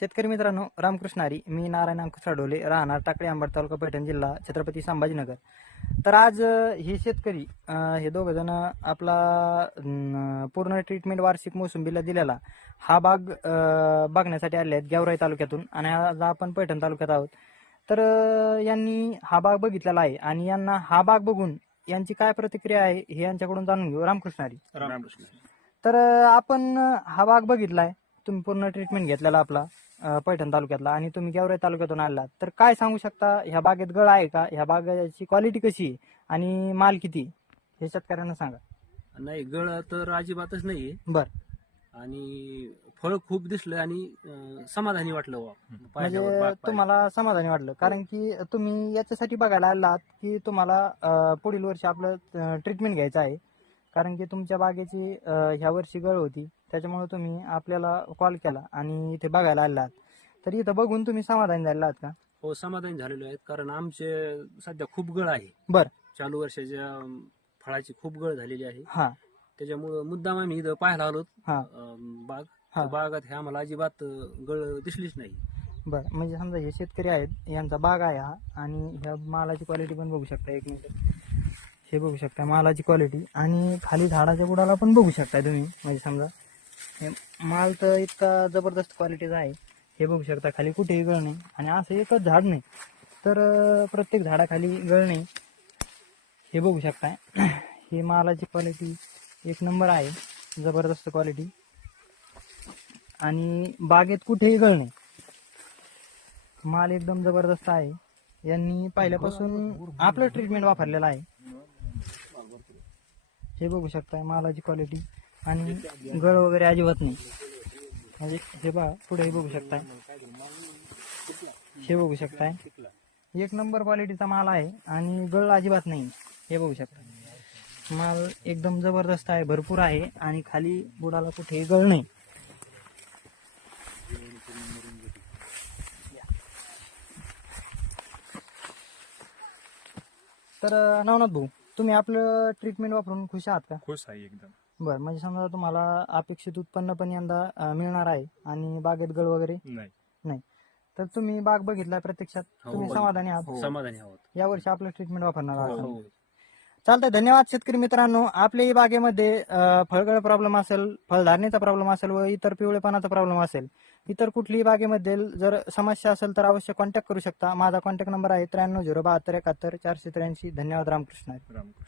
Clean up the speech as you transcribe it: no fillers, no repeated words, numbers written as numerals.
शेतकरी मित्रांनो, रामकृष्ण हरी. मी नारायण अंकुश साडोले, राहणार टाकळी अंबड, तालुका पैठण, जिल्हा छत्रपती संभाजीनगर. तर आज हे शेतकरी हे दोघ जण आपला पूर्ण ट्रीटमेंट वार्षिक मोसंबीला दिलेला हा बाग बघण्यासाठी आले आहेत गेवराई तालुक्यातून, आणि आज आपण पैठण तालुक्यात आहोत. तर यांनी हा बाग बघितलेला आहे आणि यांना हा बाग बघून यांची काय प्रतिक्रिया आहे हे यांच्याकडून जाणून घेऊ. रामकृष्ण हरी. रामकृष्ण. तर आपण हा बाग बघितलाय, तुम्ही पूर्ण ट्रीटमेंट घेतलेला आपला पैठण तालुक्यातला, आणि तुम्ही गेवराई तालुक्यातून आलात. तर काय सांगू शकता, ह्या बागेत गळ आहे का, ह्या बागेची क्वालिटी कशी आहे आणि माल किती हे शेतकऱ्यांना सांगा. नाही, गळ तर अजिबातच नाहीये. बर, आणि फळ खूप दिसलं आणि समाधानी वाटलं बुवा. पाहिल्यावर म्हणजे बाग पाहिली. तुम्हाला समाधानी वाटलं, कारण की तुम्ही याच्यासाठी बघायला आलात की तुम्हाला पुढील वर्षी आपलं ट्रीटमेंट घ्यायचं आहे, कारण की तुमच्या बागेची ह्या वर्षी गळ होती, त्याच्यामुळे तुम्ही आपल्याला कॉल केला आणि इथे बघायला आलात. तर इथं बघून तुम्ही समाधानी झालेला आहात का? हो, समाधानी झालेलो आहेत, कारण आमचे सध्या खूप गळ आहे. बर, चालू वर्षाच्या फळाची खूप गळ झालेली आहे. हा त्याच्यामुळं मुद्दाम आम्ही इथं पाहायला आलो हा बाग. हा. तर बागात हे आम्हाला अजिबात गळ दिसलीच नाही. बर, म्हणजे समजा हे शेतकरी आहेत, यांचा बाग आहे हा, आणि ह्या मालाची क्वालिटी पण बघू शकता. एक मिनिट, हे बघू शकता मालाची क्वालिटी, आणि खाली झाडाच्या बुडाला पण बघू शकता तुम्ही. म्हणजे समजा हे माल तर इतका जबरदस्त क्वालिटीचा आहे. हे बघू शकता, खाली कुठेही गळ नाही, आणि असं एकच झाड नाही तर प्रत्येक झाडाखाली गळ नाही. हे बघू शकता, ही मालाची क्वालिटी एक नंबर आहे, जबरदस्त क्वालिटी, आणि बागेत कुठेही गळ नाही. माल एकदम जबरदस्त आहे. यांनी पहिल्यापासून आपलं ट्रीटमेंट वापरलेलं आहे. हे बघू शकताय मालाची क्वालिटी, आणि गळ वगैरे अजिबात नाही. म्हणजे हे बघा, पुढे बघू शकताय, हे बघू शकताय, एक नंबर क्वालिटीचा माल आहे आणि गळ अजिबात नाही. हे बघू शकता, माल एकदम जबरदस्त आहे, भरपूर आहे, आणि खाली बुडाला कुठेही गळ नाही. तर नवनाथ भाऊ, तुम्ही आपलं ट्रीटमेंट वापरून खुश आहात का? खुश आहे एकदम. बरं, म्हणजे समजा तुम्हाला अपेक्षित उत्पन्न पण यंदा मिळणार आहे, आणि बागेत गळ वगैरे नाही, नाही. तर तुम्ही बाग बघितलाय प्रत्यक्षात, हो, तुम्ही समाधानी आहात? समाधानी आहोत. यावर्षी आपलं ट्रीटमेंट वापरणार आहात? हो. चालतंय, धन्यवाद शेतकरी मित्रांनो. आपल्याही बागेमध्ये फळगळ प्रॉब्लेम असेल, फळधारणेचा प्रॉब्लेम असेल, व इतर पिवळेपणाचा प्रॉब्लेम असेल, इतर कुठलीही बागेमध्ये जर समस्या असेल तर अवश्य कॉन्टॅक्ट करू शकता. माझा कॉन्टॅक्ट नंबर आहे 93 072 71 483. धन्यवाद. रामकृष्ण. रामकृष्ण.